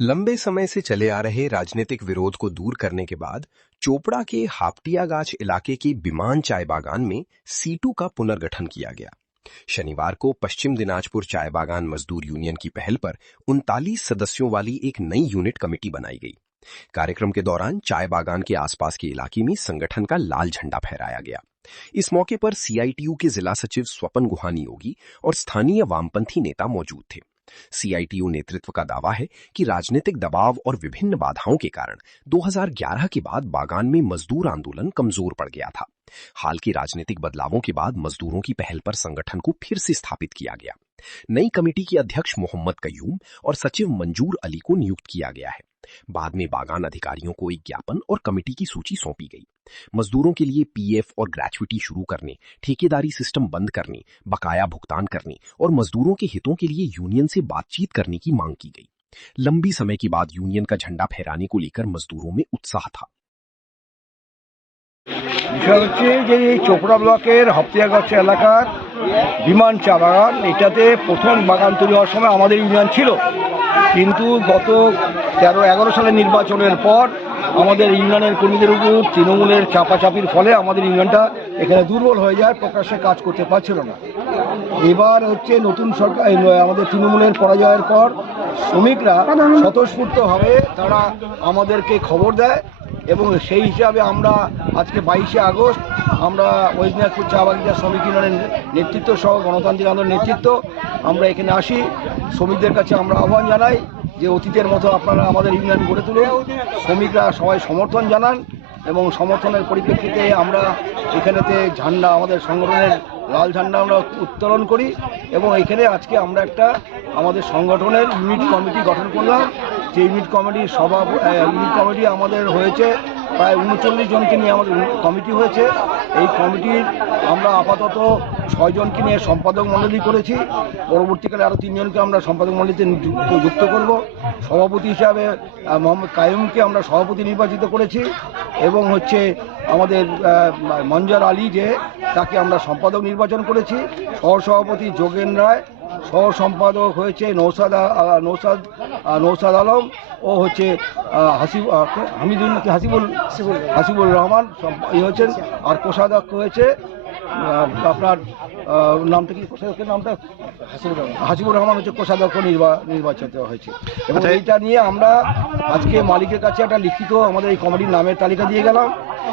लंबे समय से चले आ रहे राजनीतिक विरोध को दूर करने के बाद चोपड़ा के हापटियागाछ इलाके के बिमान चाय बागान में सीटू का पुनर्गठन किया गया। शनिवार को पश्चिम दिनाजपुर चाय बागान मजदूर यूनियन की पहल पर 39 सदस्यों वाली एक नई यूनिट कमेटी बनाई गई। कार्यक्रम के दौरान चाय बागान के आसपास के इलाके में संगठन का लाल झंडा फहराया गया। इस मौके पर सीआईटीयू के जिला सचिव स्वपन गुहानी योगी और स्थानीय वामपंथी नेता मौजूद थे। सीआईटीयू नेतृत्व का दावा है कि राजनीतिक दबाव और विभिन्न बाधाओं के कारण 2011 के बाद बागान में मजदूर आंदोलन कमजोर पड़ गया था। हाल के राजनीतिक बदलावों के बाद मजदूरों की पहल पर संगठन को फिर से स्थापित किया गया। नई कमेटी के अध्यक्ष मोहम्मद कयूम और सचिव मंजूर अली को नियुक्त किया गया है। बाद में बागान अधिकारियों को एक ज्ञापन और कमेटी की सूची सौंपी गई। मजदूरों के लिए पीएफ और ग्रेच्युटी शुरू करने, ठेकेदारी सिस्टम बंद करने, बकाया भुगतान करने और मजदूरों के हितों के लिए यूनियन से बातचीत करने की मांग की गई। लंबी समय के बाद यूनियन का झंडा फहराने को लेकर मजदूरों में उत्साह था। বিষয় হচ্ছে যে এই চোপড়া ব্লকের হাপটিয়াগাছ এলাকার বিমান চা বাগান, এটাতে প্রথম বাগান তৈরি হওয়ার সময় আমাদের ইউনিয়ন ছিল, কিন্তু গত 13-11 সালের নির্বাচনের পর আমাদের ইউনিয়নের কর্মীদের উপর তৃণমূলের চাপাচাপির ফলে আমাদের ইউনিয়নটা এখানে দুর্বল হয়ে যায়, প্রকাশ্যে কাজ করতে পারছিল না। এবার হচ্ছে নতুন সরকার, আমাদের তৃণমূলের পরাজয়ের পর শ্রমিকরা স্বতঃস্ফূর্তভাবে তারা আমাদেরকে খবর দেয় এবং সেই হিসাবে আমরা আজকে 22শে আগস্ট আমরা ওয়েস্ট দিনাজপুর চা বাগিচা শ্রমিক ইউনিয়নের নেতৃত্ব সহ গণতান্ত্রিক আন্দোলনের নেতৃত্ব আমরা এখানে আসি। শ্রমিকদের কাছে আমরা আহ্বান জানাই যে অতীতের মতো আপনারা আমাদের ইউনিয়ন গড়ে তুলুন। শ্রমিকরা সবাই সমর্থন জানান এবং সমর্থনের পরিপ্রেক্ষিতে আমরা এখানেতে ঝান্ডা, আমাদের সংগঠনের লাল ঝান্ডা আমরা উত্তোলন করি এবং এখানে আজকে আমরা একটা আমাদের সংগঠনের ইউনিট কমিটি গঠন করলাম। যে ইউনিট কমিটি আমাদের হয়েছে প্রায় 39 জনকে নিয়ে আমাদের কমিটি হয়েছে। এই কমিটির আমরা আপাতত 6 জনকে নিয়ে সম্পাদক মণ্ডলী করেছি। পরবর্তীকালে আরও 3 জনকে আমরা সম্পাদক মণ্ডলীতে যুক্ত করব। সভাপতি হিসাবে মোহাম্মদ কায়ুমকে আমরা সভাপতি নির্বাচিত করেছি এবং হচ্ছে আমাদের মঞ্জুর আলী যে তাকে আমরা সম্পাদক নির্বাচন করেছি। সহসভাপতি যোগেন রায়, সহ সম্পাদক হয়েছে নৌসাদ আলম ও হচ্ছে হাসিবুল রহমান হয়েছেন। আর কোষাধ্যক্ষ হয়েছে আপনার নামটা কি, কোষাধ্যক্ষের নামটা হাসিবুর রহমান হচ্ছে কোষাধ্যক্ষ নির্বাচিত হয়েছে। এবং এইটা নিয়ে আমরা আজকে মালিকের কাছে একটা লিখিত আমাদের এই কমিটির নামের তালিকা দিয়ে গেলাম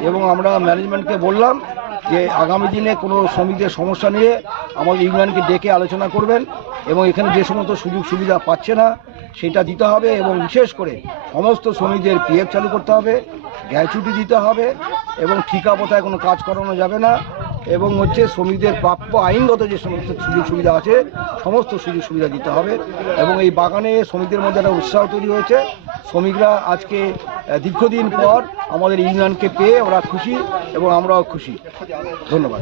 এবং আমরা ম্যানেজমেন্টকে বললাম যে আগামী দিনে কোনো শ্রমিকদের সমস্যা নিয়ে আমাদের ইউনিয়নকে ডেকে আলোচনা করবেন এবং এখানে যে সমস্ত সুযোগ সুবিধা পাচ্ছে না সেটা দিতে হবে এবং বিশেষ করে সমস্ত শ্রমিকদের পিএফ চালু করতে হবে, গ্র্যাচুইটি দিতে হবে এবং ঠিকাপথায় কোনো কাজ করানো যাবে না এবং হচ্ছে শ্রমিকদের প্রাপ্য আইনগত যে সমস্ত সুযোগ সুবিধা আছে সমস্ত সুযোগ সুবিধা দিতে হবে। এবং এই বাগানে শ্রমিকদের মধ্যে একটা উৎসাহ তৈরি হয়েছে। শ্রমিকরা আজকে দীর্ঘদিন পর আমাদের ইউনিয়নকে পেয়ে ওরা খুশি এবং আমরাও খুশি। ধন্যবাদ।